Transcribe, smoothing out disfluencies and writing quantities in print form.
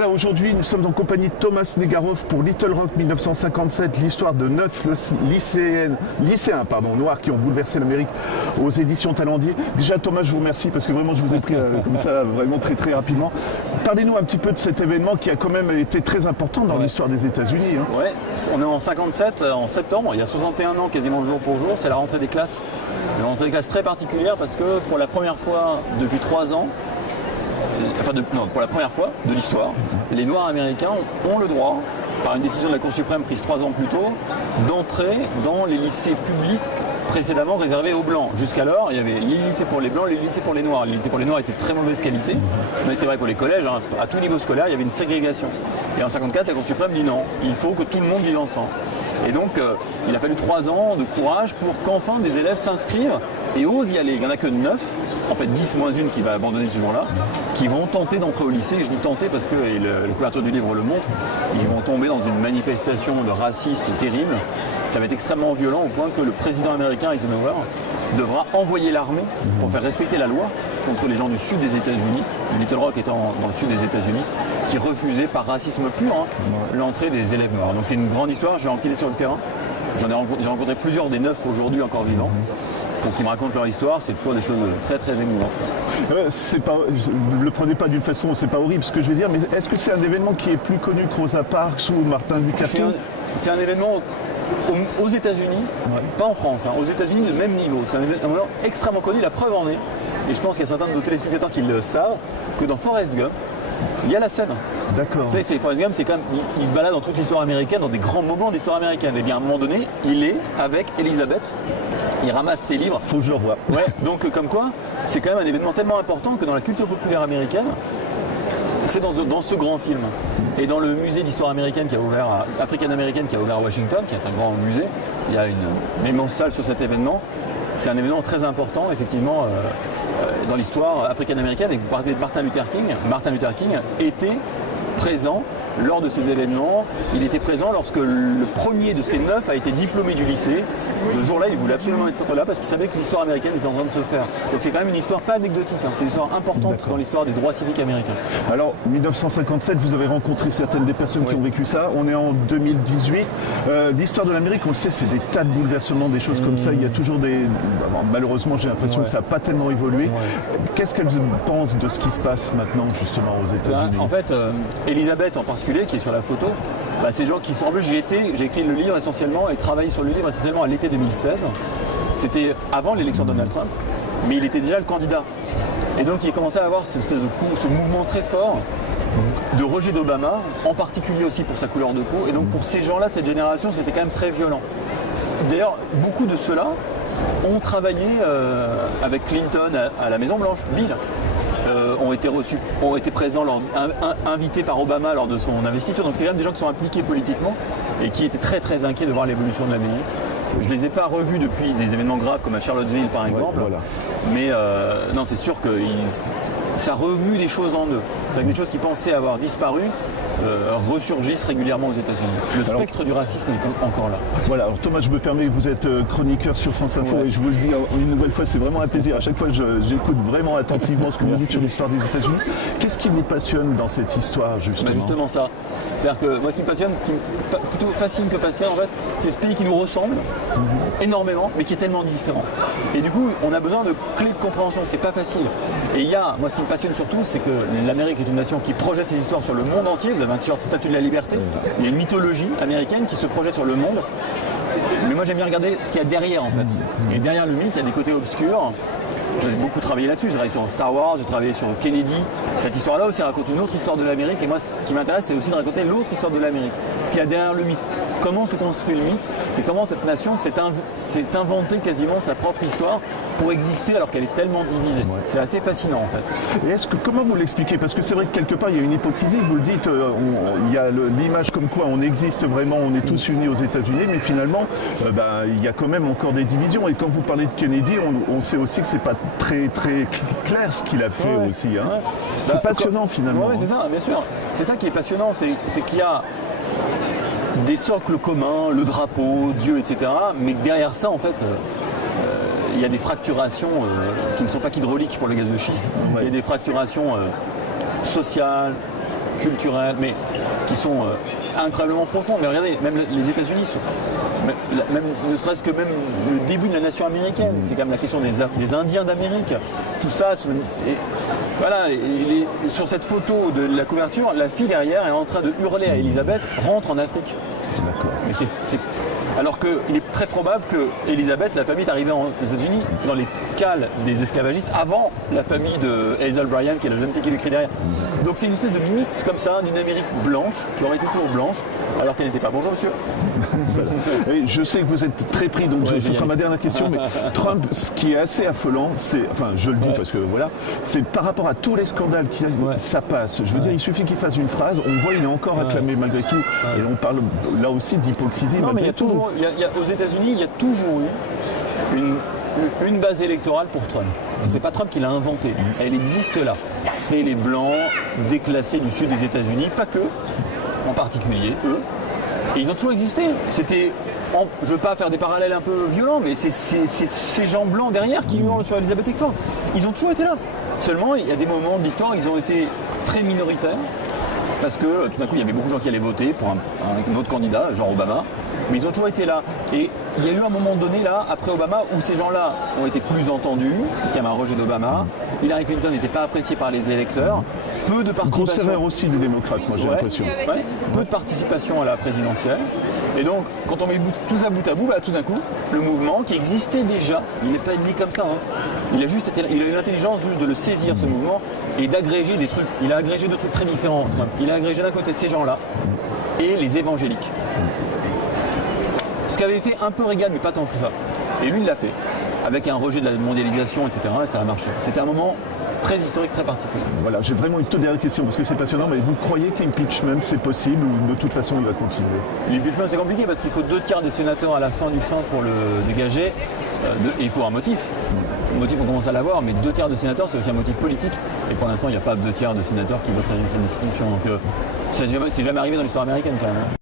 Voilà, aujourd'hui, nous sommes en compagnie de Thomas Negaroff pour Little Rock 1957, l'histoire de 9 lycéens noirs qui ont bouleversé l'Amérique aux éditions Talendier. Déjà, Thomas, je vous remercie parce que vraiment, je vous ai pris comme ça, vraiment très très rapidement. Parlez-nous un petit peu de cet événement qui a quand même été très important dans l'histoire des États-Unis. Hein. Ouais, on est en 57, en septembre, il y a 61 ans, quasiment jour pour jour, c'est la rentrée des classes. Une rentrée des classes très particulière parce que pour la première fois depuis 3 ans, pour la première fois de l'histoire, les Noirs américains ont le droit, par une décision de la Cour suprême prise 3 ans plus tôt, d'entrer dans les lycées publics précédemment réservés aux Blancs. Jusqu'alors, il y avait les lycées pour les Blancs, les lycées pour les Noirs. Les lycées pour les Noirs étaient de très mauvaise qualité, mais c'est vrai pour les collèges, hein, à tout niveau scolaire, il y avait une ségrégation. Et en 54, la Cour suprême dit non, il faut que tout le monde vive ensemble. Et donc, il a fallu 3 ans de courage pour qu'enfin des élèves s'inscrivent et osent y aller. Il n'y en a que 9, en fait 10 moins une qui va abandonner ce jour-là, qui vont tenter d'entrer au lycée. Et je dis tenter parce que la couverture du livre le montre, ils vont tomber dans une manifestation de racisme terrible. Ça va être extrêmement violent au point que le président américain Eisenhower devra envoyer l'armée pour faire respecter la loi contre les gens du sud des États-Unis, Little Rock étant dans le sud des États-Unis, qui refusaient par racisme pur l'entrée des élèves noirs. Donc c'est une grande histoire, j'ai enquêté sur le terrain. J'ai rencontré plusieurs des 9 aujourd'hui encore vivants pour qu'ils me racontent leur histoire. C'est toujours des choses très très émouvantes. Ne le prenez pas d'une façon, c'est pas horrible ce que je veux dire, mais est-ce que c'est un événement qui est plus connu que Rosa Parks ou Martin Luther King? C'est un événement aux États-Unis, pas en France, hein, aux États-Unis de même niveau. C'est un événement extrêmement connu, la preuve en est, et je pense qu'il y a certains de nos téléspectateurs qui le savent, que dans Forrest Gump, il y a la scène. D'accord. Vous savez, Forrest Gump, c'est quand même, il se balade dans toute l'histoire américaine, dans des grands moments de l'histoire américaine. Et bien à un moment donné, il est avec Elizabeth, il ramasse ses livres. Faut que je le revoie. Ouais, donc comme quoi, c'est quand même un événement tellement important que dans la culture populaire américaine, c'est dans ce grand film. Et dans le musée d'histoire américaine qui a ouvert, africaine-américaine qui a ouvert à Washington, qui est un grand musée, il y a une immense salle sur cet événement. C'est un événement très important, effectivement, dans l'histoire africaine-américaine. Et vous parlez de Martin Luther King. Martin Luther King était présent lors de ces événements. Il était présent lorsque le premier de ces 9 a été diplômé du lycée. Ce jour-là, il voulait absolument être là parce qu'il savait que l'histoire américaine était en train de se faire. Donc c'est quand même une histoire pas anecdotique, hein. C'est une histoire importante dans l'histoire des droits civiques américains. Alors, 1957, vous avez rencontré certaines des personnes qui ont vécu ça. On est en 2018. L'histoire de l'Amérique, on le sait, c'est des tas de bouleversements, des choses comme ça. Il y a toujours des... Malheureusement, j'ai l'impression que ça n'a pas tellement évolué. Qu'est-ce qu'elles pensent de ce qui se passe maintenant, justement, aux États-Unis? En fait, Elisabeth en particulier, qui est sur la photo, ces gens qui sont... En plus, j'ai écrit le livre essentiellement et travaillé sur le livre essentiellement à l'été 2016. C'était avant l'élection de Donald Trump, mais il était déjà le candidat. Et donc il commençait à avoir cette espèce de coup, ce mouvement très fort de rejet d'Obama, en particulier aussi pour sa couleur de peau. Et donc pour ces gens-là de cette génération, c'était quand même très violent. D'ailleurs, beaucoup de ceux-là ont travaillé avec Clinton à la Maison-Blanche, Bill. Ont été présents, invités par Obama lors de son investiture. Donc c'est quand même des gens qui sont impliqués politiquement et qui étaient très très inquiets de voir l'évolution de l'Amérique. Je ne les ai pas revus depuis des événements graves comme à Charlottesville par exemple, mais non, c'est sûr que ça remue des choses en eux. C'est des choses qui pensaient avoir disparu ressurgissent régulièrement aux États-Unis. Le spectre du racisme est encore là. Voilà, alors Thomas, je me permets, vous êtes chroniqueur sur France Info et je vous le dis une nouvelle fois, c'est vraiment un plaisir. À chaque fois, j'écoute vraiment attentivement ce que vous dites sur l'histoire des États-Unis. Qu'est-ce qui vous passionne dans cette histoire, justement? Justement ça. C'est-à-dire que moi, ce qui me passionne, ce qui me plutôt fascine que passionne, en fait, c'est ce pays qui nous ressemble énormément, mais qui est tellement différent. Et du coup, on a besoin de clés de compréhension, c'est pas facile. Et moi, ce qui me passionne surtout, c'est que l'Amérique est une nation qui projette ses histoires sur le monde entier. Vous avez un t-shirt Statue de la Liberté. Il y a une mythologie américaine qui se projette sur le monde. Mais moi, j'aime bien regarder ce qu'il y a derrière, en fait. Et derrière le mythe, il y a des côtés obscurs. J'ai beaucoup travaillé là-dessus, j'ai travaillé sur Star Wars, j'ai travaillé sur Kennedy. Cette histoire-là aussi raconte une autre histoire de l'Amérique. Et moi, ce qui m'intéresse, c'est aussi de raconter l'autre histoire de l'Amérique. Ce qu'il y a derrière le mythe. Comment se construit le mythe et comment cette nation s'est inventée quasiment sa propre histoire pour exister alors qu'elle est tellement divisée. C'est assez fascinant, en fait. Et comment vous l'expliquez? Parce que c'est vrai que quelque part, il y a une hypocrisie. Vous le dites, il y a l'image comme quoi on existe vraiment, on est tous unis aux États-Unis, mais finalement, il y a quand même encore des divisions. Et quand vous parlez de Kennedy, on sait aussi que c'est pas très très clair ce qu'il a fait aussi. Hein. C'est passionnant finalement. Oui, c'est ça, bien sûr. C'est ça qui est passionnant, c'est qu'il y a des socles communs, le drapeau, Dieu, etc. Mais que derrière ça, en fait, il y a des fracturations qui ne sont pas qu'hydrauliques pour le gaz de schiste. Il y a des fracturations sociales, culturelles, mais qui sont incroyablement profondes. Mais regardez, même les États-Unis sont. Même, ne serait-ce que même le début de la nation américaine, c'est quand même la question des Indiens d'Amérique. Tout ça, voilà, sur cette photo de la couverture, la fille derrière est en train de hurler à Elisabeth, rentre en Afrique. D'accord. Mais alors qu'il est très probable que Elisabeth, la famille est arrivée aux États-Unis dans les cales des esclavagistes avant la famille de Hazel Bryan, qui est la jeune fille qui l'écrit derrière. Donc c'est une espèce de mythe comme ça d'une Amérique blanche, qui aurait été toujours blanche, alors qu'elle n'était pas. Bonjour monsieur. Et je sais que vous êtes très pris, donc ce sera ma dernière question, mais Trump, ce qui est assez affolant, c'est, enfin je le dis parce que voilà, c'est par rapport à tous les scandales qu'il a, ça passe. Je veux dire, il suffit qu'il fasse une phrase, on voit il est encore acclamé malgré tout, et on parle là aussi d'hypocrisie. Non mais il y a tout. toujours, aux États-Unis, il y a toujours eu une base électorale pour Trump. C'est pas Trump qui l'a inventée, elle existe là. C'est les blancs déclassés du sud des États-Unis, pas que, en particulier eux. Et ils ont toujours existé. C'était, je ne veux pas faire des parallèles un peu violents, mais c'est ces gens blancs derrière qui hurlent sur Elizabeth Eckford. Ils ont toujours été là. Seulement, il y a des moments de l'histoire, ils ont été très minoritaires, parce que tout d'un coup, il y avait beaucoup de gens qui allaient voter pour un autre candidat, genre Obama. Mais ils ont toujours été là. Et il y a eu un moment donné, là, après Obama, où ces gens-là ont été plus entendus, parce qu'il y avait un rejet d'Obama. Hillary Clinton n'était pas appréciée par les électeurs. Peu de participation. Grosse erreur aussi des démocrates, moi j'ai l'impression. Ouais, peu de participation à la présidentielle. Et donc, quand on met tout ça bout à bout, tout d'un coup, le mouvement qui existait déjà, il n'est pas dit comme ça. Il a eu l'intelligence juste de le saisir, ce mouvement, et d'agréger des trucs. Il a agrégé deux trucs très différents. Il a agrégé d'un côté ces gens-là et les évangéliques. Ce qu'avait fait un peu Reagan, mais pas tant que ça. Et lui, il l'a fait, avec un rejet de la mondialisation, etc. Et ça a marché. C'était un moment très historique, très particulier. Voilà, j'ai vraiment une toute dernière question parce que c'est passionnant, mais vous croyez que l'impeachment c'est possible ou de toute façon il va continuer? L'impeachment c'est compliqué parce qu'il faut 2/3 des sénateurs à la fin du fin pour le dégager. Et il faut un motif. Le motif on commence à l'avoir, mais 2/3 de sénateurs c'est aussi un motif politique. Et pour l'instant il n'y a pas 2/3 de sénateurs qui voteraient cette institution. Donc c'est jamais arrivé dans l'histoire américaine quand même.